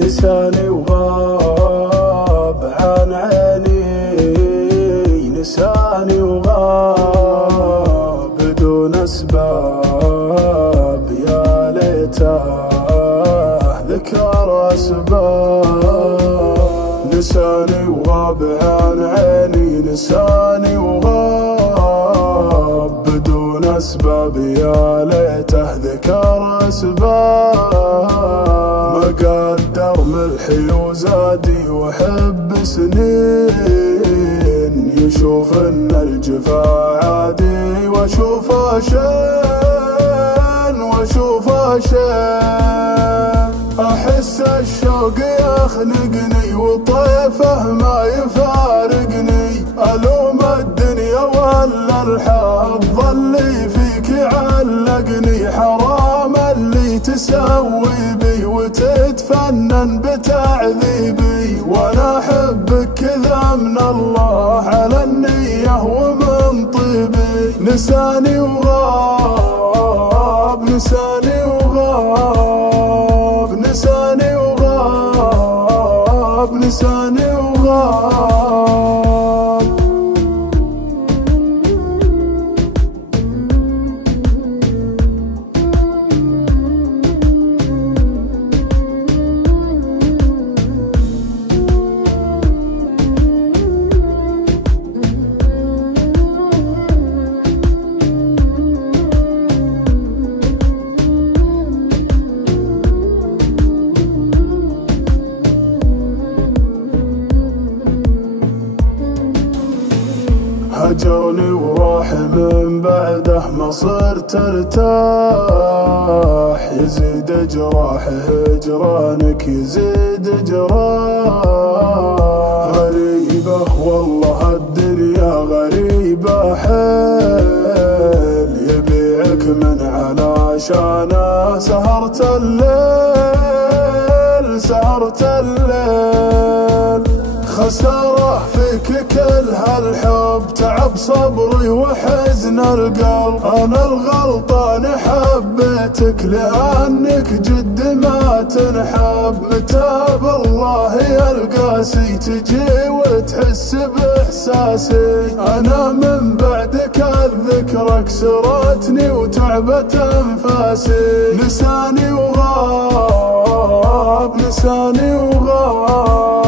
لساني وغاب عن عيني، لساني وغاب بدون أسباب، يا ليته ذكر أسباب. لساني وغاب عن عيني، لساني وغاب بدون أسباب، يا ليته ذكر أسباب. ما قدر ملحي وزادي وحب سنين، يشوف ان الجفا عادي واشوفه شين، واشوفه شين. احس الشوق يخنقني وطيفه ما يفارقني، الوم الدنيا ولا الحظ اللي فيك علقني. حرام اللي تسوي بي وتتفنن بتعذيبي، وانا احبك كذا من الله على النية ومن طيبي. لساني وغاب، لساني وغاب، لساني وغاب، لساني وغاب. هجرني وراح من بعده ما صرت ارتاح، يزيد جراح هجرانك يزيد جراح. غريبة والله الدنيا غريبة حيل، يبيعك من علشانه سهرت الليل، سهرت الليل. خسارة فيك كل هالحب، تعب صبري وحزن القلب. أنا الغلطان حبيتك لأنك جد ما تنحب. متى بالله القاسي تجي وتحس بإحساسي، أنا من بعدك الذكرى كسرتني وتعبت أنفاسي. لساني وغاب، لساني وغاب،